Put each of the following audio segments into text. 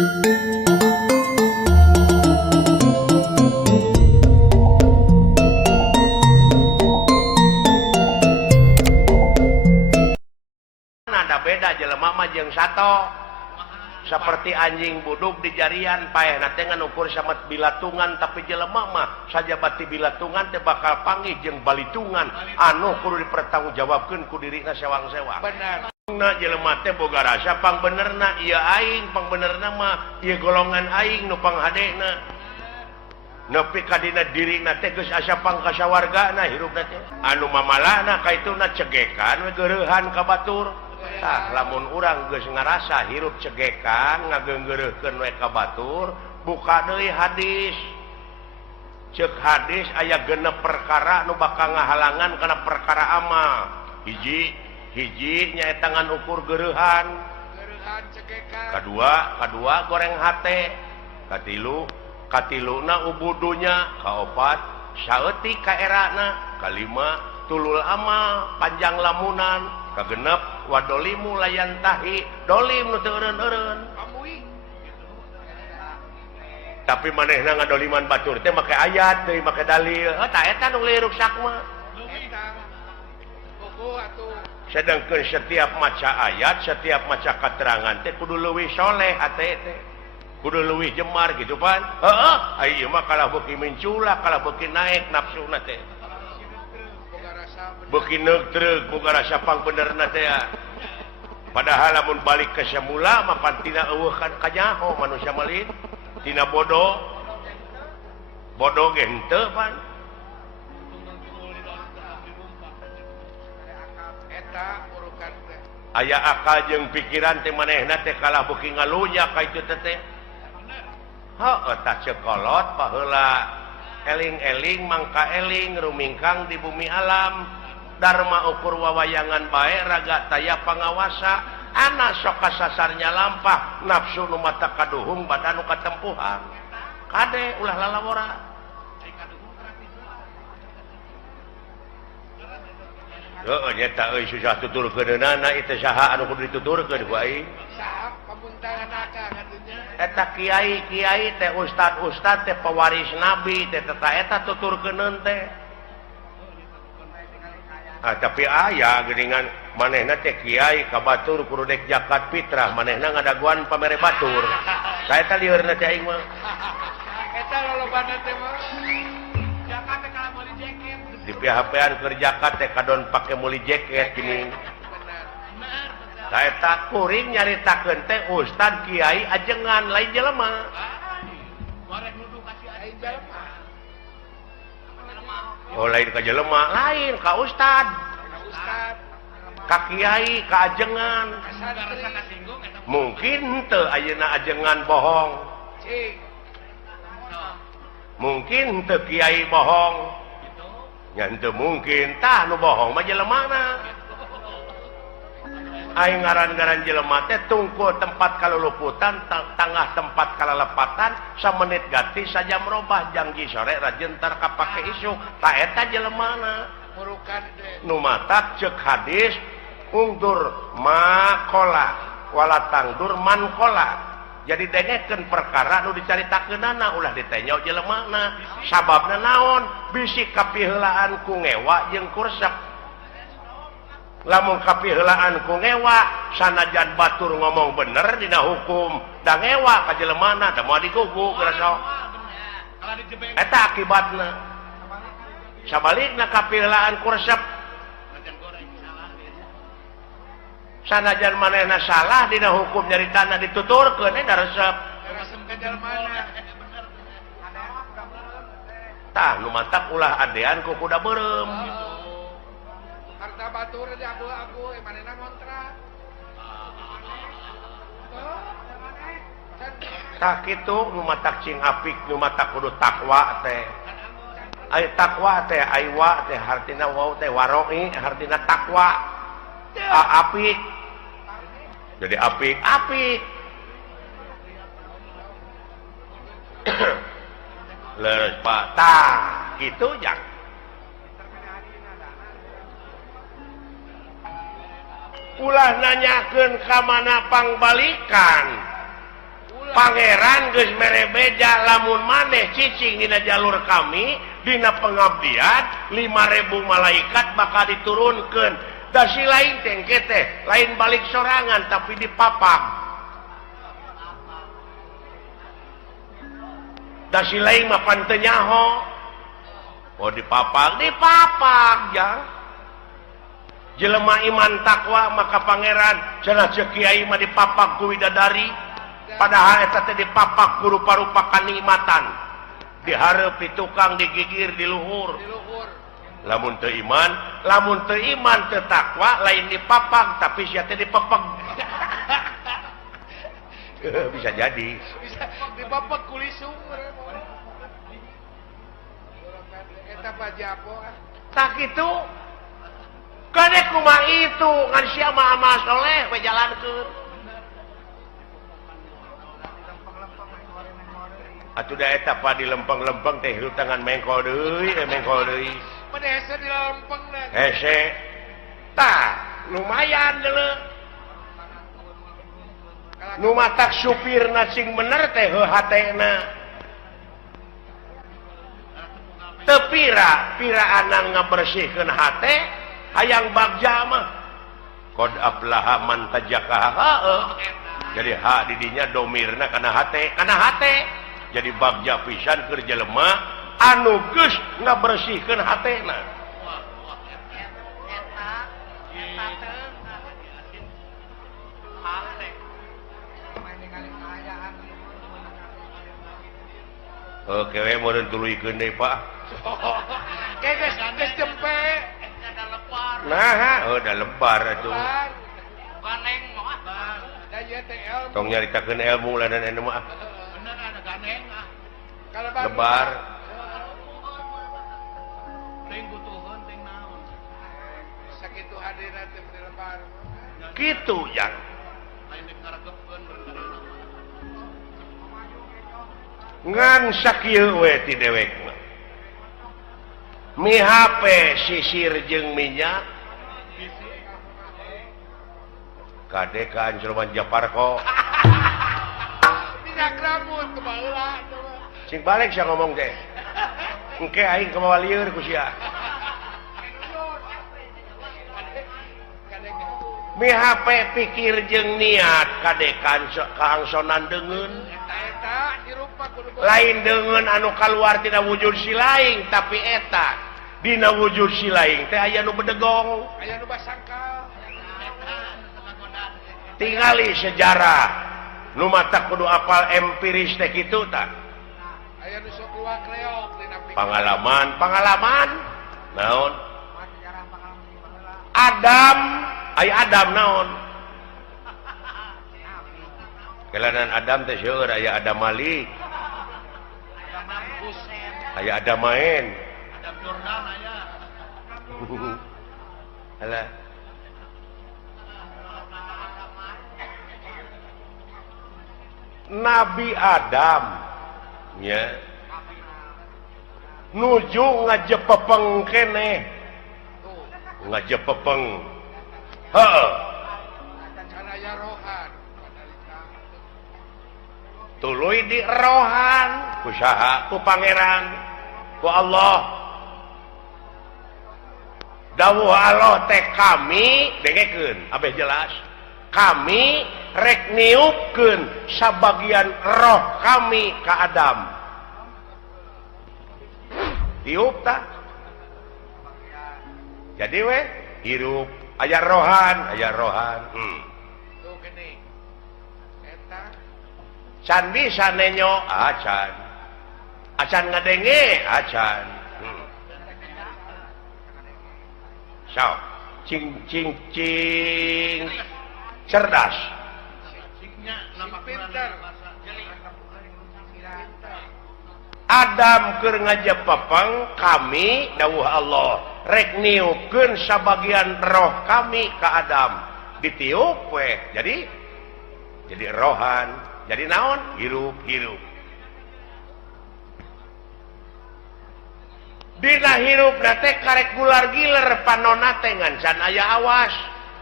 ada beda jelema mah jeung sato seperti anjing buduk di jarian paeh nate ngukur sama bilatungan tapi jelema mah saja bati bilatungan teh bakal panggih jeung balitungan anu kudu dipertanggungjawabkeun ku dirina sewang-sewang bener na jelema teh boga rasa pang benerna ieu aing pang benerna mah ieu golongan aing nu panghadena nepi ka dina dirina teh geus asa pang kasawargana hirupna teh anu mamalahna kaituna cegekan we geureuhan ka batur. Tah lamun urang geus ngarasa hirup cegekan ngageunggeureukkeun we ka batur buka deui hadis ceuk hadis aya genep perkara nu bakal ngahalangan kana perkara amal hiji nyaeta ngan ukur geureuhan cegekan kadua goreng hate katiluna ubudunya kaopat saeutik ka erana kalima tulul amal panjang lamunan kagenep wadolimu layan tahi dolim nu teu eureun-eureun tapi manehna ngadoliman batur teh make ayat deui make dalil tah eta nu liruk sakma sedangkeun setiap maca ayat setiap maca keterangan teh kudu leuwih soleh hate teh kudu leuwih jemar gitu pan heeh ieu mah kalah beuki menculak kalah beuki naik nafsuna teh beuki neutreug boga rasa pang benerna teh padahal lamun balik ke semula mah pan tina eueuh kanyaho manusia malin tina bodoh ge henteu pan eta urukan teh aya akal jeung pikiran teh manehna teh kalah beuki ngalunya ka itu teh heuh tah cekolot paheula eling-eling mangka eling rumingkang di bumi alam Dharma ukur wawayangan bae raga taya pangawasa anak sok kasasarnya lampah nafsu nu mata kaduhung badan nu katempuhan kade ulah lalawora heuh nyata euy susah tuturkeunana itu saha anu kudu dituturkeun ku aing saha pampuntangan akal katunya eta kiai teh ustad teh pewaris nabi teh eta tuturkeuneun teh tapi aya geuningan manehna teh kiai ka batur kudu dek zakat fitrah manehna ngadaguan pamere batur saeta liheurna teh aing mah eta lolobana teh mah zakat teh kala meuli jeket di PHP-an keur zakat teh kadon pake meuli jeket gini saeta kuring nyaritakeun teh ustad kiai ajengan lain jelema wareh nuduh ka si aing jelema oh lain ka jelema lain ka ustad ka kiai ka ajengan mungkin teu ayeuna ajengan bohong mungkin teu kiai bohong nya henteu mungkin tah nu bohong mah jelemana aing ngaran-ngaran jelema teh tungkul tempat kaluluputan tangah tempat kalalepatan samenit ganti saja merubah janji sore rajentar kapake isu tak eta jelemana murukan nu matak ceuk hadis ungdur makola walatangdur mankola jadi dengekeun perkara nu dicaritakeunana ulah ditenya jelemana sababna naon bisi kapiheulaan ku ngewa jeung kursep lamun kapiheulaan ku ngewa sanajan batur ngomong bener dina hukum da ngewa ka jelemana da moal diguguk rasa eta akibatna sabalikna kapiheulaan kursep sanajan manehna salah dina hukum nyaritana dituturkeun da resep ka jelemana tah nu mantap ulah adean ku kuda beureum harta batur di abu-abu manehna ngontrak tah kitu nu matak cing apik nu matak kudu takwa teh ai takwa teh aiwa teh hartina wau teh waroi hartina takwa apik jadi apik leres pak tah kitu jang ulah nanyakeun ka mana pangbalikan Pangeran geus mere beja lamun maneh cicing dina jalur kami dina pengabdian 5.000 malaikat bakal diturunkeun. Da si lain tengke teh lain balik sorangan tapi dipapag. Da si lain mah panteu nyaho. Oh dipapag ya. Jelema iman takwa maka pangeran cenah ceuk kiai mah dipapag ku widadari. Padahal eta teh dipapak ku rupa-rupa kanikmatan. Dihareup di tukang digigir di luhur. Lamun teu iman teu takwa lain dipapak tapi sia teh dipepeg. Bisa jadi. Bisa dipapak kuli sumur. Eta pajapo. Tak kitu. Kade kumaha itu ngan sia mah amal soleh we jalankeun. Atuh da eta pa di lempeng-lempeng teh hirup tangan mengkol deui, Pada hese di lempeng na. Hese. Tah, lumayan deuleu. Nu matak supirna sing bener teh heuh hatena. Teu piraan ngabersihkeun hate hayang bagja mah. Qad aflaha man tajakaha. Jadi hak didinya domirna kana hate. Jadi bagja pisan keur jelema anu geus ngabersihkeun hatena. Oke we meureun tuluykeun deui Pak. Geus jempe. Nah, da lebar atuh. Ganeng mah. Da ieu teh ilmu. Tong nyaritakeun ilmu ladan anu mah. Ganeng ah. Lebar. Teuing butuheun teuing naon. Sakitu hadirna teh lebar. Kitu yang. Lain dikaregepkeun berkarana. Ngan sakieu we ti dewekna. Mi HP sisir jeung minyak. Kade ka Anjurman Japarko. Minyak rambut kebaheula. Sing balik sia ngomong teh. Engke aing kemawa lieur ku sia. Mi HP pikir jeung niat kade kaangsonan deungeun. Eta dirupa kudu Lain deungeun anu kaluar tina wujud si laing tapi eta dina wujud si laing teh aya nu bedegong. aya nu basangkal. Tingali sejarah nu mata kudu apal empiris teh kitu tah. Aya nu sok luak reok dina pikiran. Pengalaman naon? Adam, aya Adam naon? Kelanan Adam teh seueur aya Adam Malik. Aya Adam main. Adam Jordan aya. Alah. Nabi Adam nya nuju ngajepepeng keneh. Ngajepepeng. Heeh. Kana aya rohan. Tuluy di rohan ku saha? Ku pangeran, ku Allah. Dawuh Allah teh kami dengekeun abeh jelas. Kami rek niupkeun sabagian roh kami ka Adam. Tiup tah. Jadi we hirup aya rohan. Tuh gini. Eta Can bisa nenyo acan. Acan ngadenge acan. So, cing cerdas. cingnya nama pinter. Adam keur ngajepepeng kami dawuh Allah rek niupkeun sabagian roh kami ka Adam. Ditiup we. Jadi rohan. Jadi naon? Hirup. Dina hirup nate karek gular giler panonna teh ngan can aya awas.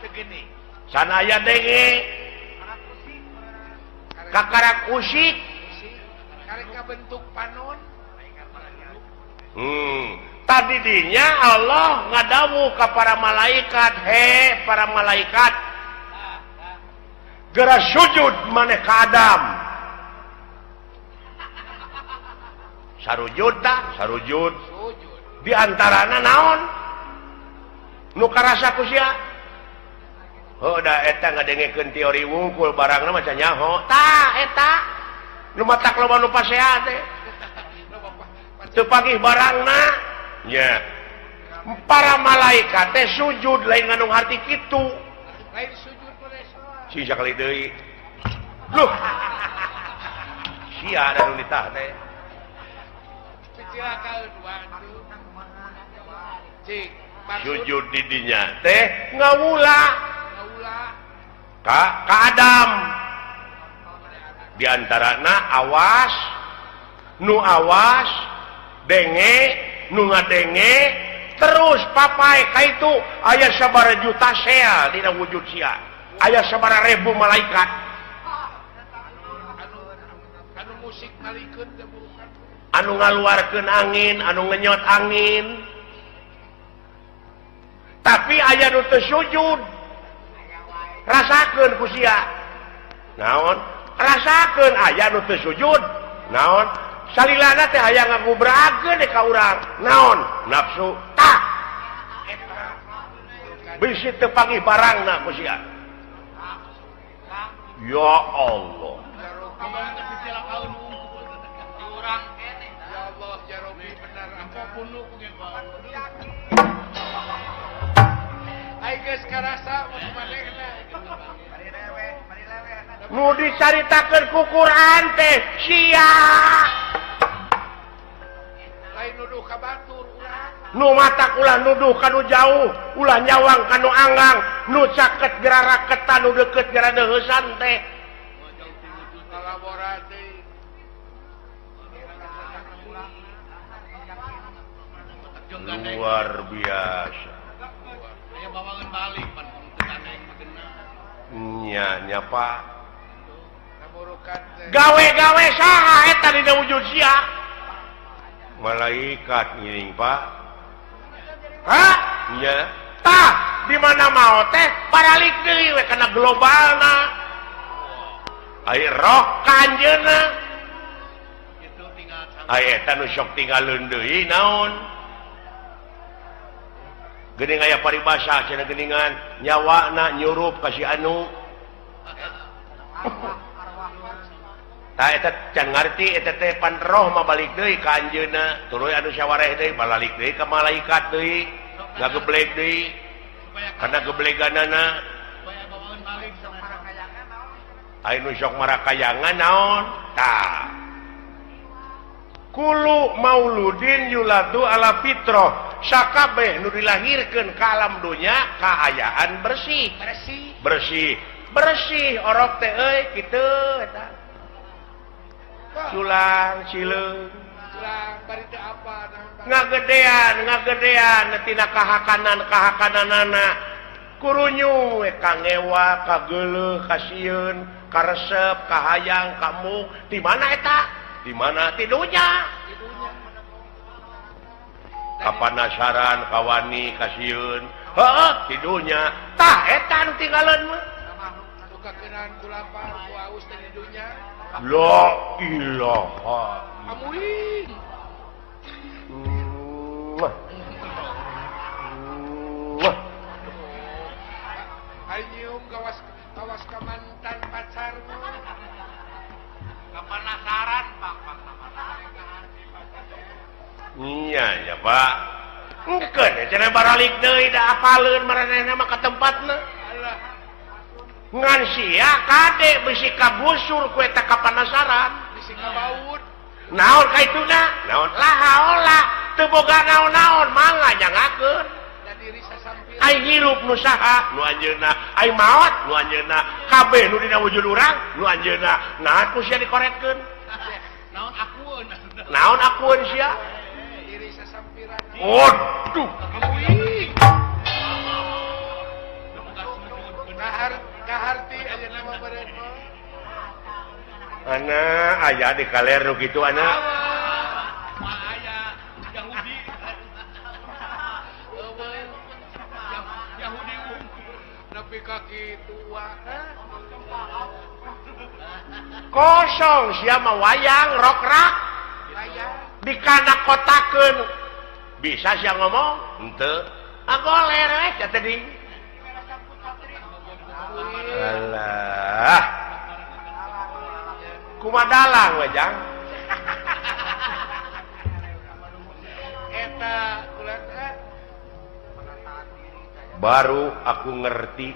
Begini. Can aya denge. kakarak usik karek bentuk panon tadi dinya Allah ngadawu ka para malaikat para malaikat geura sujud maneh ka Adam sarujud di antarana naon nu karasa ku sia da eta ngadengekeun teori wungkul barangna maca nyaho eta nu matak loba nu pasea teh teu pagih barangna nya para malaikat teh sujud lain nganu harti kitu lain sujud boleh soal si sakali deui loh sia ada nu ditah teh kecilakaeun waduh cik sujud di dinya teh ngawula ka Adam di antarana awas nu awas denge nu ngadenge terus papai ka itu aya sabaraha juta sel dina wujud sia aya sabaraha ribu malaikat anu musik nalikeun teh bukan anu ngaluarkeun angin anu ngenyot angin tapi aya nu teu sujud rasakeun ku sia naon rasakeun aya nu teu sujud naon salilana teh aya ngagubrakeun ka urang naon nafsu tah bisi teu pagih barangna ku sia ya Allah ya Allah ya Rabbi benar apa bunuh ai geus karasa manehna nu dicaritakeun ku Quran teh sia lain nuduh ka batur urang nu matak ulah nuduh kanu jauh ulah nyawang kanu anggang nu caket gerara ketan nu deukeut gerara deuheusan teh kolaborasi luar biasa aya bawangan balik pan teu aneh nya Pak ngaburukan teh gawe-gawe saha eta dina wujud sia malaikat ngiring Pak hah nya tah di mana mau teh baralik deui we kana globalna ai roh kanjeuna itu tinggal ai eta nu sok tinggalkeun deui naon geuning aya paribasa cenah geuningan nyawana nyurup ka si anu tah eta can ngarti eta teh pan roh mah balik deui ka anjeunna tuluy anu sawareh deui balik deui ka malaikat deui ngageblek deui kana gebleganana supaya bawangan balik sama aya nu sok marakayangan naon tah kulu mauludin yuladu ala fitrah sakabeh nu dilahirkeun ka alam dunya kaayaan bersih orok teh euy kitu eta culang cileung bari teu apa ngagedean tina kahakananana kurunyu we kangewa kageuleuh kasieun karesep kahayang kamu di mana eta di mana tidunya kapanasaran kawani kasieun heeh tidunya tah eta anu tinggalan mah suka keunaan ku lapar ku aus teh di dunya la ilaha amuing Ayo kawas ka mantan pacarmu kapanasaran Pak iya ya Pak engkeun cenah baralik deui da apaleun maranehna mah ka tempatna ngan sia kade bisi kabusur ku eta kapanasaran bisi kabaud naon ka ituna naon lahaola teu boga naon-naon mangga nyangakeun da diri sasampir ai hirup nu saha nu anjeunna ai maot nu anjeunna kabeh nu dina wujud urang nu anjeunna naon ku sia dikoretkeun naon akueun sia diri sasampiran waduh amuing kaharti aja nama badan anak aya di kaler nu kitu anak kosong siapa wayang rokrak di kana kotakeun bisa sia ngomong henteu agoler we tadi alah kumadalang we jang eta kuliah baru aku ngerti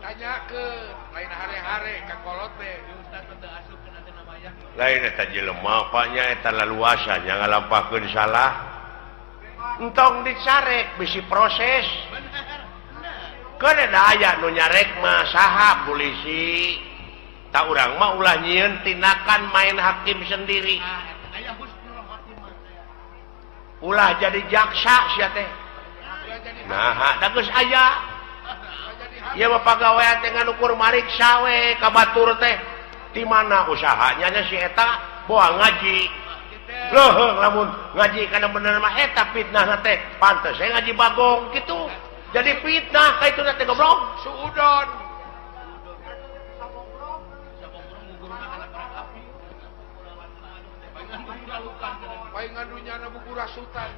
tanya ke lain hari-hari ka kolot teh lain eta jelema apanya eta laluasa nya ngalampahkeun salah entong dicarek bisi proses kan ada aya nu nyarek mah saha polisi tak urang mah ulah nyieun tindakan main hakim sendiri ulah jadi jaksa sia teh nah da geus aya ieu mah pagawean teh nganukur mariksa we ka batur teh di mana usahanya nya si eta boa ngaji leuheung lamun ngaji kana bener mah eta fitnah teh pantes saya ngaji bagong gitu jadi fitnah ka itu teh goblok suudon paingan dunyana buku rasutan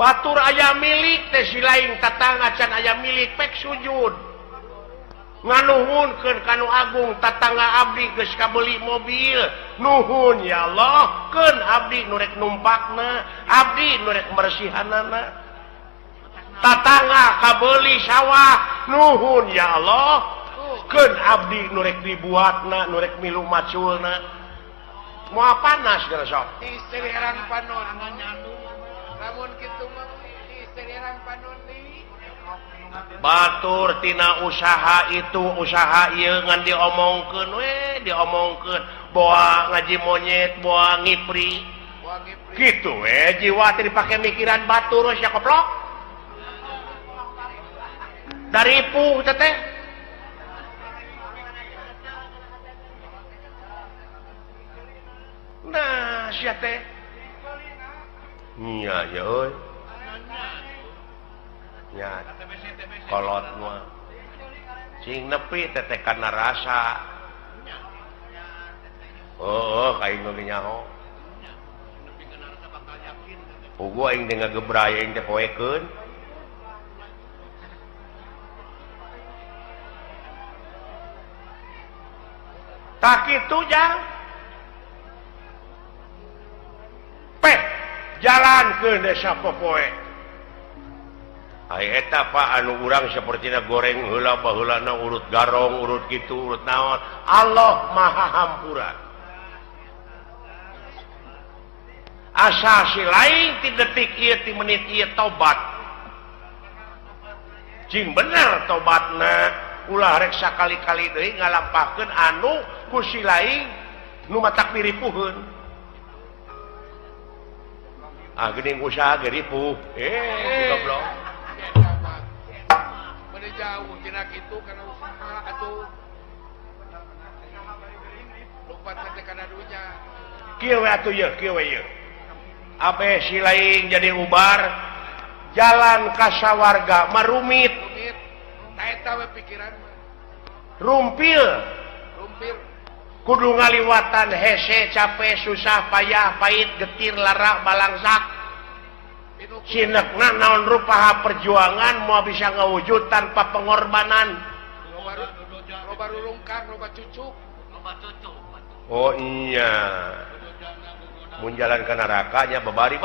batur aya milik teh si lain tatangga can aya milik pek sujud nganuhunkeun kanu agung tatangga abdi geus kabeli mobil nuhun ya Allah keun abdi nu rek numpakna abdi nu rek mersihanana tatangga kabeli sawah nuhun ya Allah keun abdi nu rek dibuatna nu rek milu maculna moal panas geus sok istireran panon lamun kitu mah istireran panon deui batur tina usaha itu usaha ieu ngan diomongkeun we diomongkeun boa ngaji monyet boa ngipri kitu we jiwa teh dipake mikiran batur sia koplok dari puh teh nah sia teh nya ya euy nya kolot mah cing nepi teteh kana rasa kain nu nyaho pugu aing teh ngagebraya aing teh poekeun tak kitu jang peh jalankeun desa popoe ai eta Pak anu urang sapertina goreng heula baheulana urut garong urut kitu urut naon Allah Maha Hampura asa si lain ti detik ieu ti menit ieu tobat cing bener tobatna ulah rek sakali-kali deui ngalampahkeun anu ku si lain nu matak piripuheun geuning usaha ge ripuh goblok jauh tina kitu kana usaha atuh lompat teh kana dunya kieu we atuh ye kieu we ye abe si lain jadi ubar jalan ka sawarga marumit ta eta we pikiran rumpil kudu ngaliwatan hese capek susah payah pait getir lara balangsak sinekna naon rupaha perjuangan mau bisa ngawujud tanpa pengorbanan loba rulungkang loba cucuk oh iya mun jalan ke neraka nya babari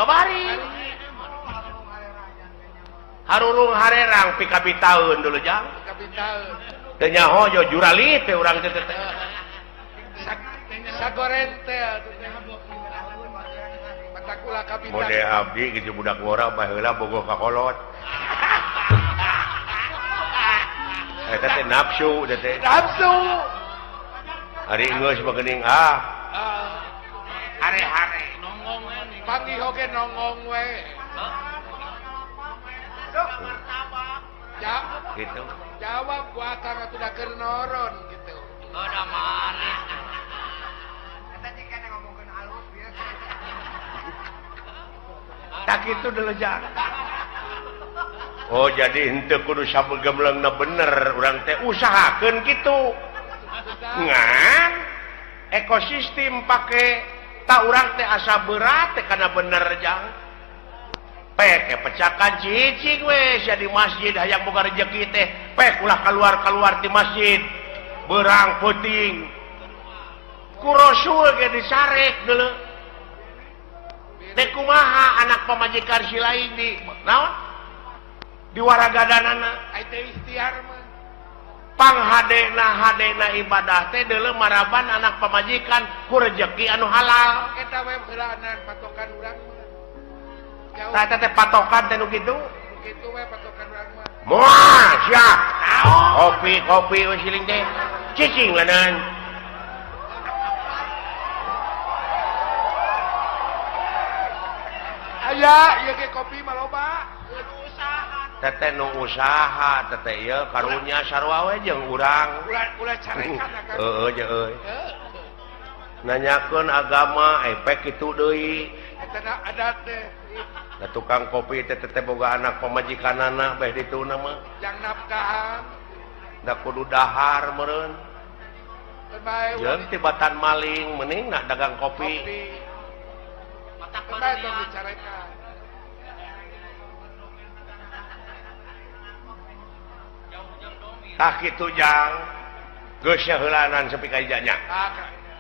harurung harerang pikabi taun dulu jang teu nyaho jo jurali teh urang teh sagoren teh matakula kapital mode abdi gitu budak ngora baheula bogoh ka kolot eta teh nafsu teh nafsu hari geus bageuning hare-hare panggih oge nongong we gitu jawab ku akang atuh da keur noron gitu Udah marah. tak gitu dulu jang oh jadi henteu kudu sabegemleungna bener urang teh usahakeun kitu ngan ekosistem pake tak urang teh asa berat teh kana bener jang pek pecakan cicing we sia di masjid hayang boga rezeki teh pek ulah keluar di masjid berang peuting ku rasul ge disarek deuleu teh kumaha anak pamajikan si lain di naon di waragadanana ai teh ikhtiar mah panghadena ibadah teh deuleu maraban anak pamajikan ku rezeki anu halal eta we heulaanan patokan urang mah jauh tah teh patokan teh nu kitu kitu we patokan urang mah moal sia kopi we siling teh cicing lanan aya ieu ge kopi mah loba teteh nu usaha teteh ieu karunya sarua we jeung urang ulah carekan akang heueuh je euy nanyakeun agama pek kitu deui eta adat teh da tukang kopi teh teteh boga anak pamajikanana beh dituna mah yang nafkahan da kudu dahar meureun bae jeung tibatan maling mending nak dagang kopi Matak bae tong dunia. dicarekan tah kitu jang geus heulanan sepi ka ijanya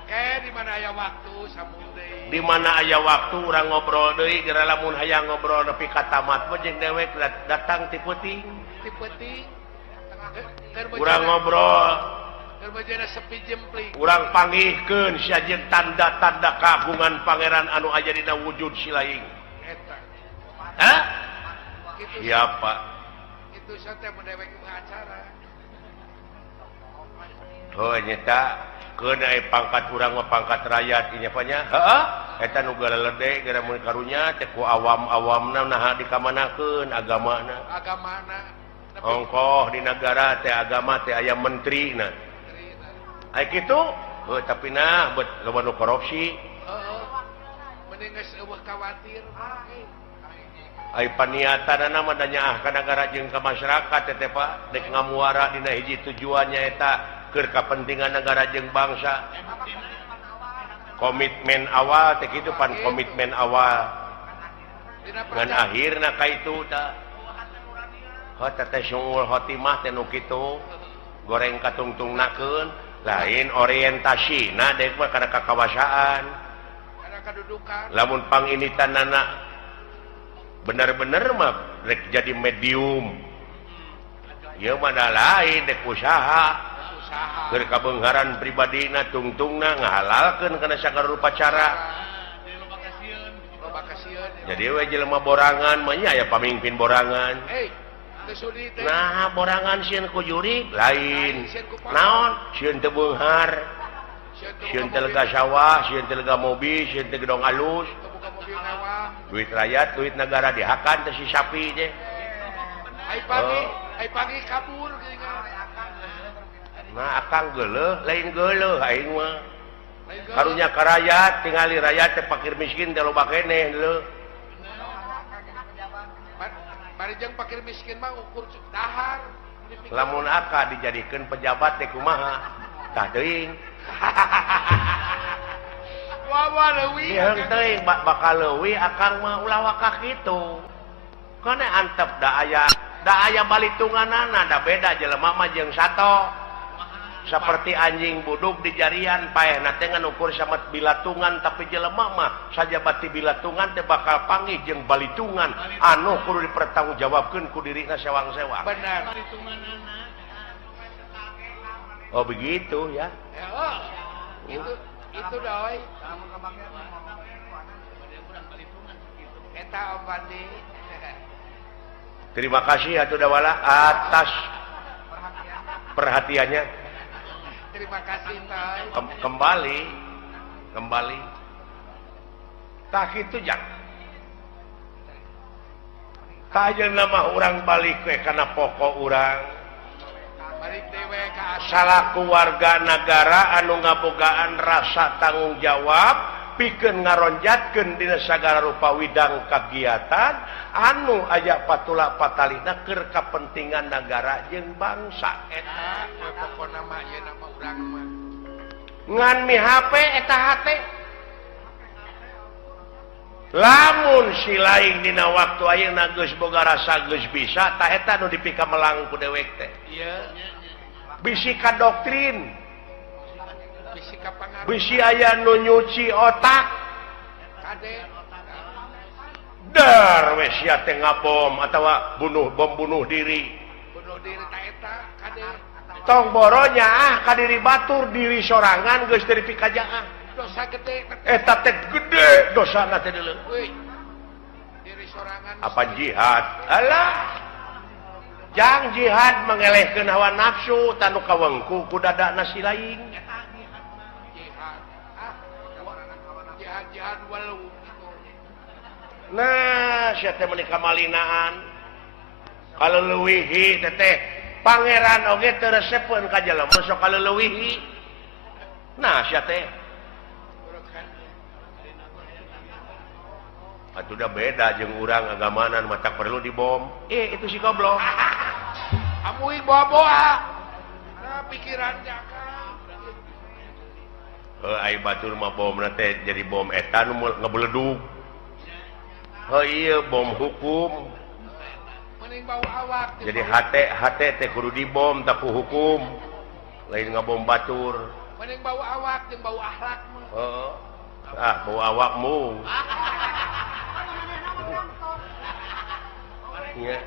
kayak di mana aya waktu sambung deui di mana aya waktu urang ngobrol deui geura lamun hayang ngobrol nepi ka tamat mah jeung dewek datang ti peuting ti peuting urang ngobrol keur bejana sepi jempling urang panggihkeun sajeun tanda-tanda kagungan pangeran anu aya dina wujud si laing eta hah kitu iya pak kitu teh mendewek acara oh nyata keun aya pangkat urang mah pangkat rakyat ieu nya nya heeh eta nu galedeg gara mun karunya teh ku awam-awamna naha dikamanakeun agamana agamana ongkoh di negara teh agama teh aya menterina aya kitu tapi nah buat loba nu korupsi heeh mending geus eueuh khawatir aya paniatanna mah da nyaah ka nagara jeung ka masyarakat teh Pak dek ngamuara dina hiji tujuannya eta keur kapentingan negara jeung bangsa komitmen awal teh kitu pan komitmen awal ngan akhirna ka itu tah teh syungul khotimah teh nu kitu goreng katungtungnakeun lain orientasina dek mah kana kakawasaan kana kadudukan lamun panginitanana bener-bener mah rek jadi medium ieu mah da lain dek usaha keur kabeungharan pribadina tungtungna ngahalalkeun kana sagala rupa cara loba kasieun jadi we jelema borangan mah nya aya pamimpin borangan teu sudi teh nah borangan sieun ku juri lain naon sieun teu beunghar sieun teu lega sawah sieun teu lega mobil sieun teu gedong alus buka mobil mewah duit rakyat duit negara dihakan teh si sapi teh ai pagi kabur geuningan nah akang geuleuh lain geuleuh aing mah lain geuleuh. karunya ka rakyat tingali rakyat teh fakir miskin teh loba keneh leuh Bari jeung fakir miskin mah ukur dahar lamun aka dijadikeun pejabat teh kumaha tah teuing wawa leuwih Diheung teuing bakal leuwih akang mah ulah waka kitu kana antep da aya balitunganana da beda jelema mah jeung sato seperti anjing buduk di jarian paehna teh ngan ukur samet bilatungan tapi jelema mah sajabat ti bilatungan teh bakal panggih jeung balitungan anu kudu dipertanggungjawabkeun ku dirina sewang-sewang benar oh begitu ya itu doi eta Om Pandi terima kasih atuh dawala atas perhatiannya terima kasih Toy kembali tak itu jang tak aja nama orang balik ke karena pokok orang salaku warga negara anu ngabogaan rasa tanggung jawab pikeun ngaronjatkeun dina sagala rupa widang kagiatan anu aya patula patalina keur kapentingan negara jeung bangsa eta pokona mah ieu nama urang mah ngan mihape eta hate lamun si lain dina waktu ayeuna geus boga rasa geus bisa tah eta nu dipika melang ku dewek teh ieu bisi ka doktrin bisi ka pangaruh bisi aya nu nyuci otak kade dar we sia teh ngabom atawa bom bunuh diri ta eta kade tong boronya ka diri batur diri sorangan geus dari pikajaan dosa gede eta teh gede dosana teh deuleu euy diri sorangan apa jihad alah jang jihad mengelehkeun hawa nafsu tanu kawengku ku dadana si lain jihad walau nah sia teh meuni kamalinaan kaleuweuhi teh pangeran oge teu resepkeun ka jelema sok kaleuweuhi nah sia teh atuh da beda jeung urang agamanan mata perlu dibom itu si goblok amui boa-boa nah pikiran jaka ai batur mah bomna teh jadi bom eta nu ngabeledug iya bom hukum mending bau awak jadi hate teh kudu dibom tapi hukum lain ngabom batur mending bau awak jeung bau akhlak mah bau awakmu ya